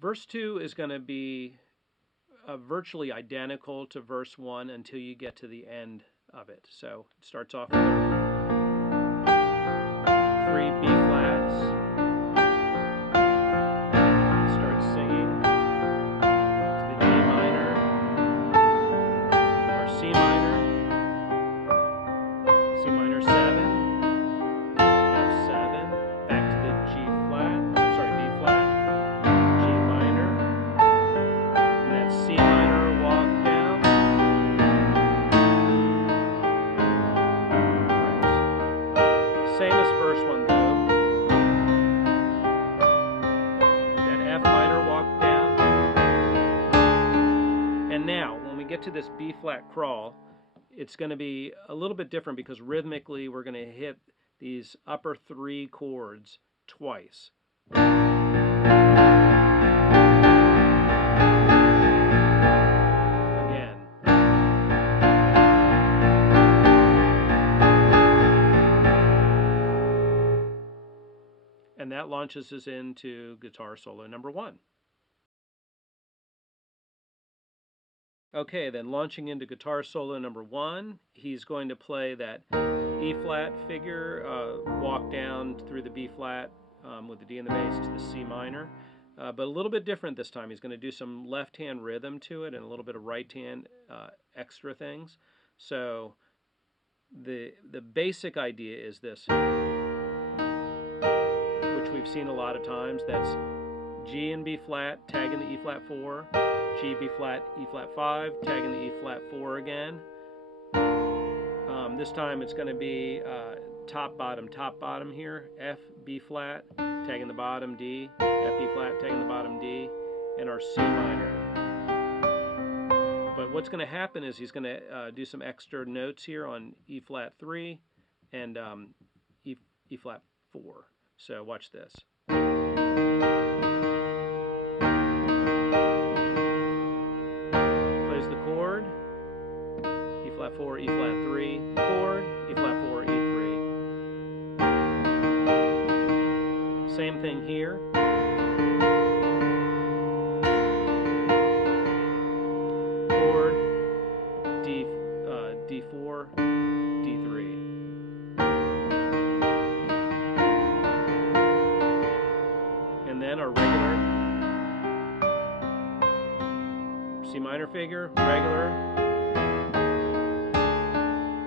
Verse 2 is going to be virtually identical to verse 1 until you get to the end of it. So it starts off with 3 B flats. Starts singing to the G minor or C minor, C minor 7, F7, back to the G flat, I'm sorry, B flat, G minor, and that C minor walk down. Same as first one though. That F minor walk down. And now, when we get to this B flat crawl, it's going to be a little bit different because rhythmically we're going to hit these upper 3 chords twice. Again. And that launches us into guitar solo number 1. Okay, then launching into guitar solo number 1, he's going to play that E flat figure, walk down through the B flat with the D in the bass to the C minor, but a little bit different this time. He's going to do some left hand rhythm to it and a little bit of right hand extra things. So the basic idea is this, which we've seen a lot of times. That's G and B flat, tagging the E flat 4, G, B flat, E flat 5, tagging the E flat 4 again. This time it's going to be top, bottom here, F, B flat, tagging the bottom D, F, B flat, tagging the bottom D, and our C minor. But what's going to happen is he's going to do some extra notes here on E flat 3 and E flat 4. So watch this. Plays the chord, E flat 4, E flat 3, chord, E flat 4, E3. Same thing here. Chord, D4, D3. And then our regular C minor figure, regular,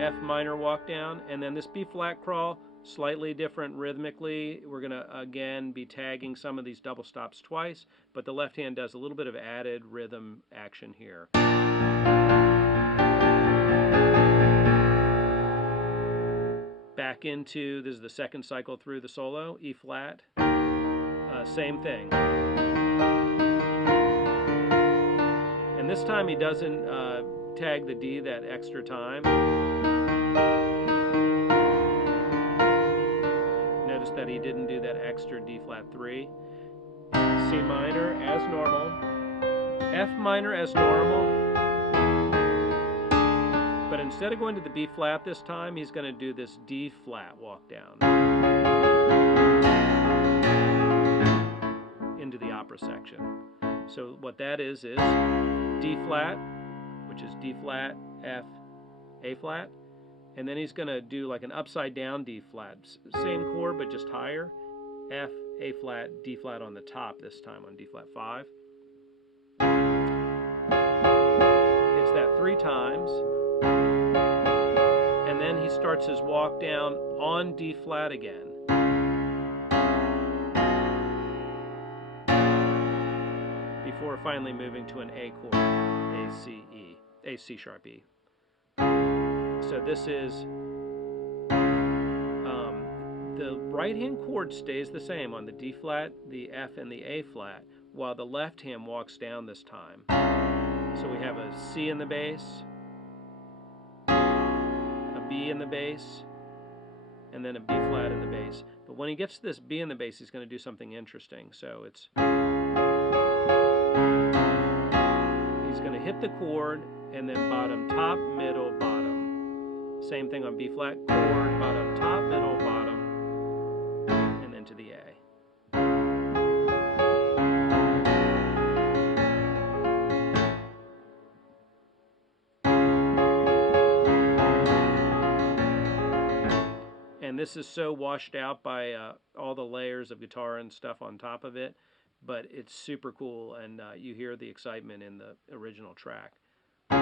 F minor walk down, and then this B flat crawl, slightly different rhythmically. We're going to again be tagging some of these double stops twice, but the left hand does a little bit of added rhythm action here. Back into, this is the second cycle through the solo, E flat, same thing. And this time he doesn't tag the D that extra time. Notice that he didn't do that extra D flat 3. C minor as normal. F minor as normal. But instead of going to the B flat this time, he's going to do this D flat walk down into the opera section. So what that is D flat, which is D flat, F, A flat, and then he's going to do like an upside down D flat, same chord but just higher, F, A flat, D flat on the top this time on D flat 5. Hits that 3 times, and then he starts his walk down on D flat again. Before finally moving to an A chord, A, C sharp E. So this is, the right hand chord stays the same on the D flat, the F, and the A flat, while the left hand walks down this time. So we have a C in the bass, a B in the bass, and then a B flat in the bass. But when he gets to this B in the bass, he's going to do something interesting. So it's, he's going to hit the chord and then bottom, top, middle, bottom. Same thing on B flat, chord, bottom, top, middle, bottom, and then to the A. And this is so washed out by all the layers of guitar and stuff on top of it, but it's super cool, and you hear the excitement in the original track. Into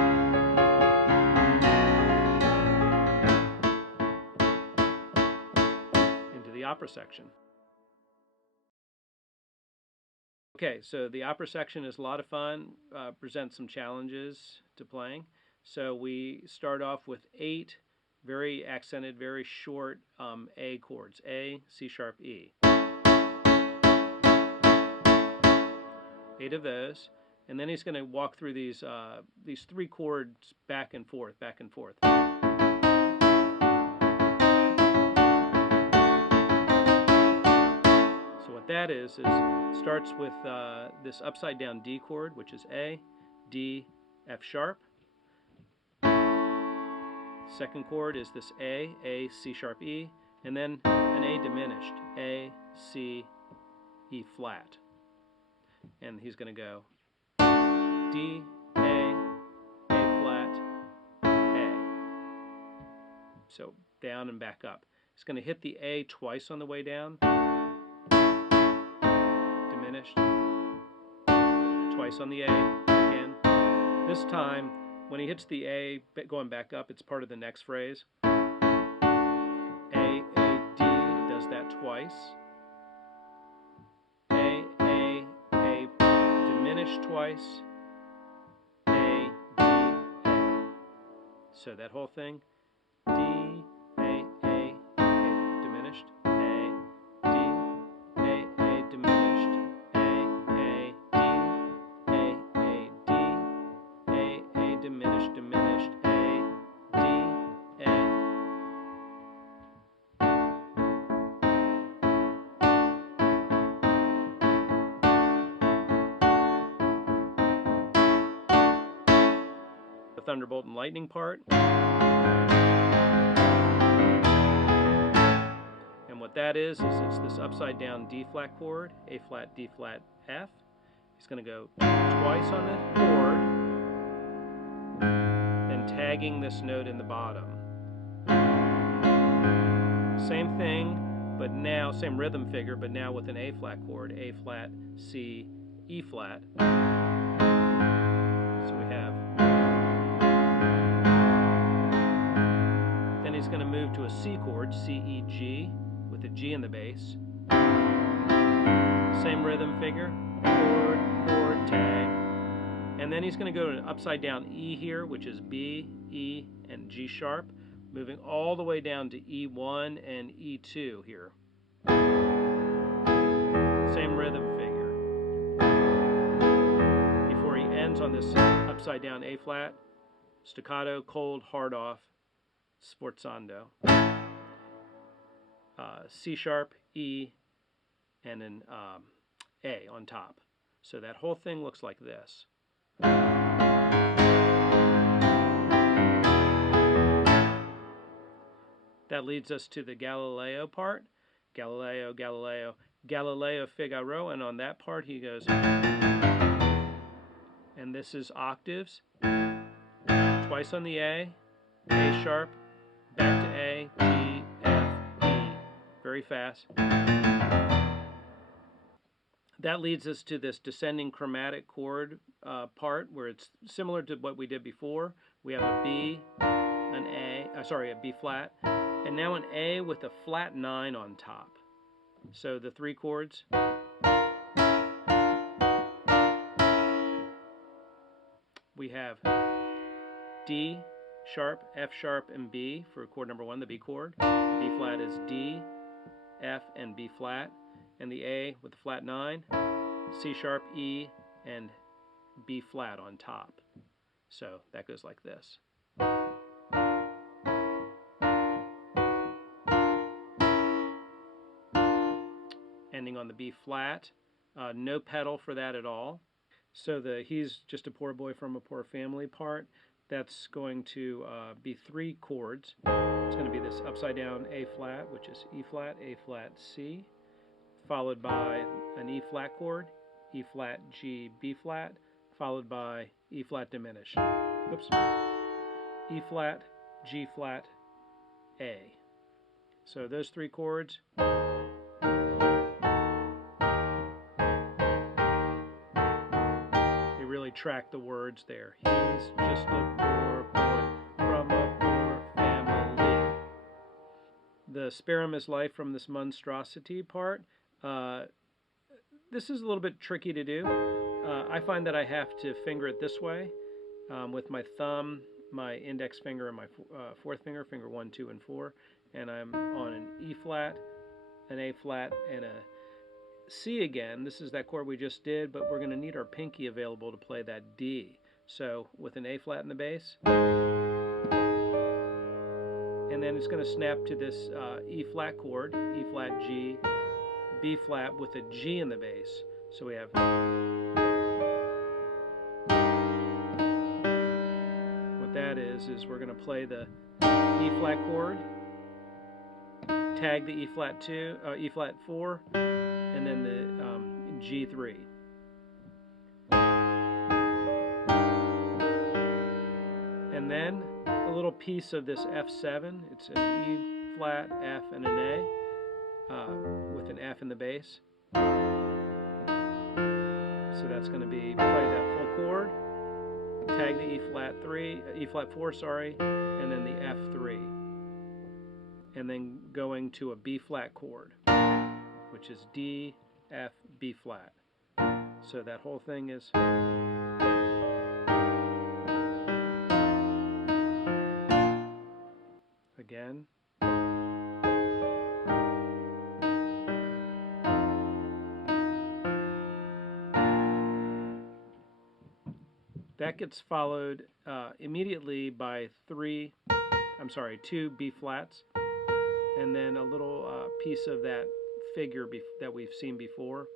the opera section. Okay, so the opera section is a lot of fun, presents some challenges to playing. So we start off with 8 very accented, very short A chords, A, C sharp, E. 8 of those, and then he's going to walk through these 3 chords back and forth, back and forth. So what that is starts with this upside down D chord, which is A, D, F sharp. Second chord is this A, C sharp, E, and then an A diminished, A, C, E flat. And he's going to go D, A flat, A. So down and back up. He's going to hit the A twice on the way down, diminished, twice on the A again. This time, when he hits the A going back up, it's part of the next phrase. A, D, it does that twice. A, diminished twice. A, D, A. So that whole thing, D, A, diminished, A, D, A, diminished, A, D, A, diminished, A, D, A. The Thunderbolt and Lightning part. And what that is it's this upside down D flat chord, A flat, D flat, F. He's going to go twice on the chord, then tagging this note in the bottom. Same thing, but now, same rhythm figure, but now with an A flat chord, A flat, C, E flat. So we have. Then he's going to move to a C chord, C, E, G, with a G in the bass. Same rhythm figure, chord, tag. And then he's going to go to an upside down E here, which is B, E, and G sharp, moving all the way down to E1 and E2 here. Same rhythm figure. Before he ends on this upside down A flat, staccato, cold, hard off, sforzando. C sharp, E, and an A on top. So that whole thing looks like this. That leads us to the Galileo part. Galileo, Galileo, Galileo Figaro, and on that part he goes, and this is octaves, twice on the A sharp, back to A, G, F, E, very fast. That leads us to this descending chromatic chord part where it's similar to what we did before. We have a B, an A, a B flat, and now an A with a flat 9 on top. So the 3 chords. We have D sharp, F sharp, and B for chord number 1, the B chord. B flat is D, F, and B flat. And the A with the flat 9, C sharp, E, and B flat on top. So that goes like this. Ending on the B flat, no pedal for that at all. So the he's just a poor boy from a poor family part, that's going to be 3 chords. It's going to be this upside down A flat, which is E flat, A flat, C, followed by an E flat chord, E flat, G, B flat, followed by E flat diminished. Oops. E flat, G flat, A. So those three chords. They really track the words there. He's just a poor boy from a poor family. The spare him his life from this monstrosity part. This is a little bit tricky to do. I find that I have to finger it this way with my thumb, my index finger, and my fourth finger, finger 1, 2, and 4, and I'm on an E flat, an A flat, and a C again. This is that chord we just did, but we're going to need our pinky available to play that D. So with an A flat in the bass, and then it's going to snap to this E flat chord, E flat G, B flat with a G in the bass. So we have what that is we're going to play the E flat chord, tag the E flat 2, E flat 4, and then the G3. And then a little piece of this F7. It's an E flat, F, and an A with an F in the bass. So that's going to be play that full chord, tag the E flat 4, sorry, and then the F3, and then going to a B flat chord, which is D, F, B flat. So that whole thing is again. That gets followed immediately by 2 B flats, and then a little piece of that figure that we've seen before.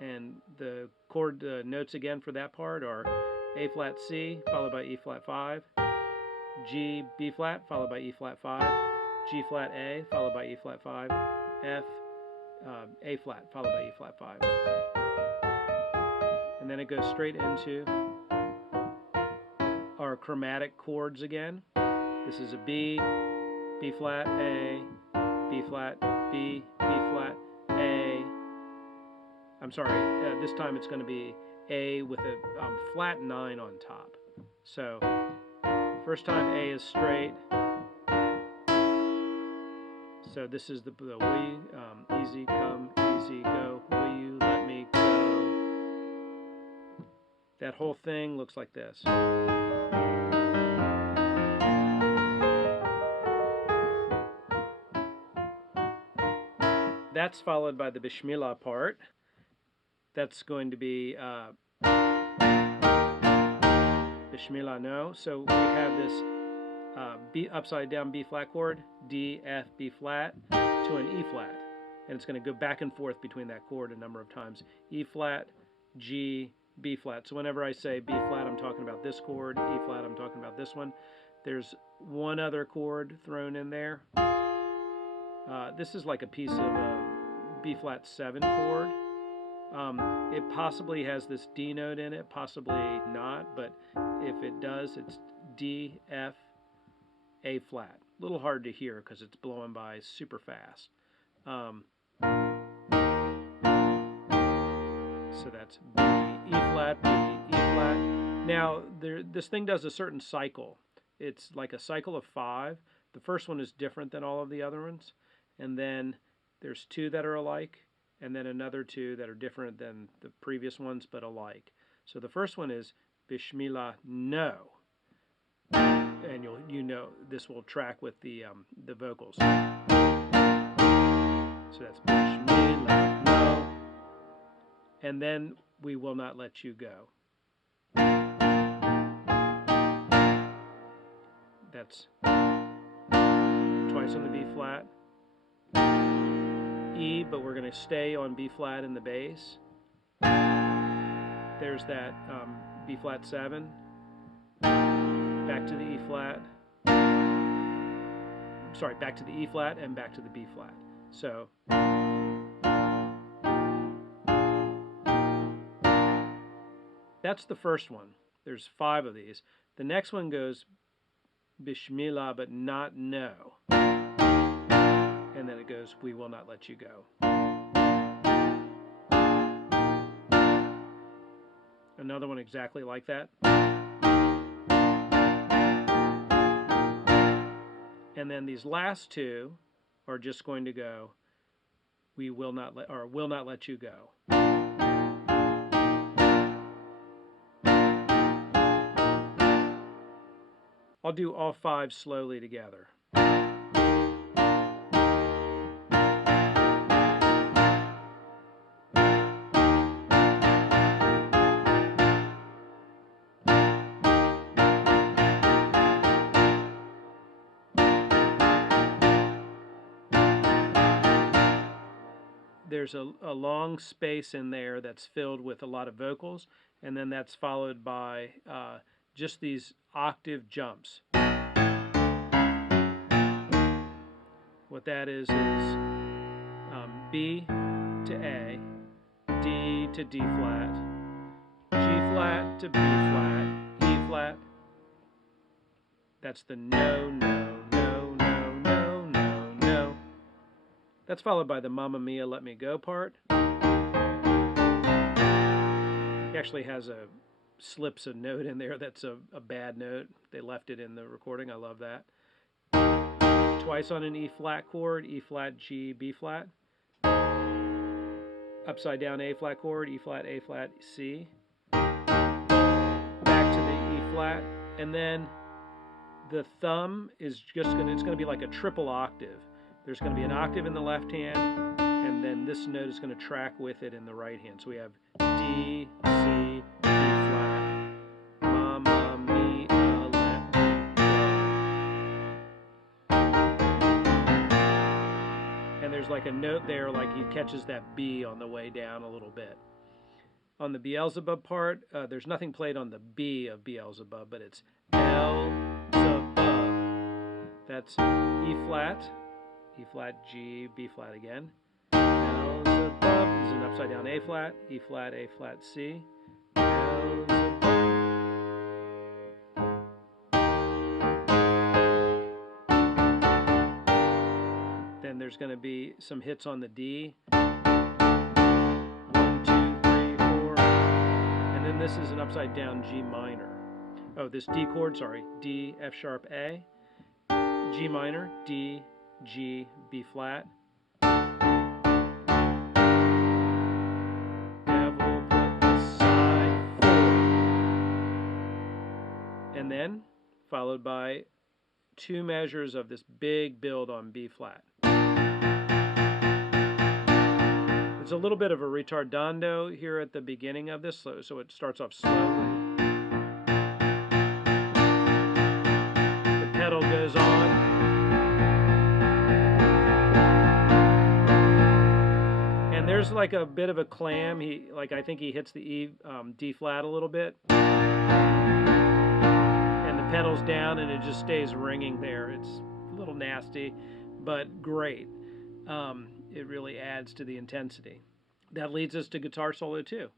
And the chord notes again for that part are A flat C followed by E flat 5, G B flat followed by E flat 5, G flat A followed by E flat 5, F A flat followed by E flat 5. And then it goes straight into our chromatic chords again. This is a B, B flat, A, B flat, B, B flat, A. I'm sorry, this time it's going to be A with a flat 9 on top. So first time A is straight. So this is the will you, easy come, easy go, will you let me go. That whole thing looks like this. That's followed by the Bismillah part. That's going to be Bismillah no. So we have this B upside down B flat chord, D, F, B flat to an E flat. And it's going to go back and forth between that chord a number of times. E flat, G, B flat. So whenever I say B flat, I'm talking about this chord. E flat, I'm talking about this one. There's one other chord thrown in there. This is like a piece of a B flat 7 chord. It possibly has this D note in it, possibly not, but if it does, it's D, F, A flat. A little hard to hear because it's blowing by super fast. So that's B, E flat, B, E flat. Now, this thing does a certain cycle. It's like a cycle of 5. The first one is different than all of the other ones. And then there's 2 that are alike, and then another 2 that are different than the previous ones, but alike. So the first one is Bismillah no. And you know this will track with the vocals. So that's Bismillah no. And then we will not let you go. That's twice on the B flat. E, but we're going to stay on B flat in the bass. There's that B flat 7. Back to the E flat. Sorry, back to the E flat and back to the B flat. So that's the first one. There's 5 of these. The next one goes Bismillah, but not no. And then it goes, we will not let you go. Another one exactly like that. And then these last two are just going to go, we will not let, or will not let you go. I'll do all five slowly together. There's a long space in there that's filled with a lot of vocals, and then that's followed by just these octave jumps. What that is B to A, D to D flat, G flat to B flat, E flat. That's the no, no, no, no, no, no, no. That's followed by the Mamma Mia, Let Me Go part. He actually has slips a note in there that's a bad note. They left it in the recording. I love that. Twice on an E flat chord, E flat, G, B flat. Upside down A flat chord, E flat, A flat, C. Back to the E flat, and then the thumb is just it's going to be like a triple octave. There's going to be an octave in the left hand, and then this note is going to track with it in the right hand. So we have D, C, B flat, Mamma Mia, let me go. And there's like a note there, like he catches that B on the way down a little bit. On the Beelzebub part, there's nothing played on the B of Beelzebub, but it's El-zebub. That's E flat, E flat, G, B flat again. El-zebub is an upside down A flat, E flat, A flat, C. El-zebub. Then there's going to be some hits on the D. 1, 2, 3, 4. And then this is an upside down G minor. Oh, this D chord, sorry. D, F sharp, A. G minor, D, G, B flat. Devil put aside 4. And then followed by 2 measures of this big build on B flat. There's a little bit of a ritardando here at the beginning of this, so it starts off slowly. The pedal goes on. And there's like a bit of a clam. I think he hits the E, D flat a little bit. And the pedal's down and it just stays ringing there. It's a little nasty, but great. It really adds to the intensity. That leads us to guitar solo 2.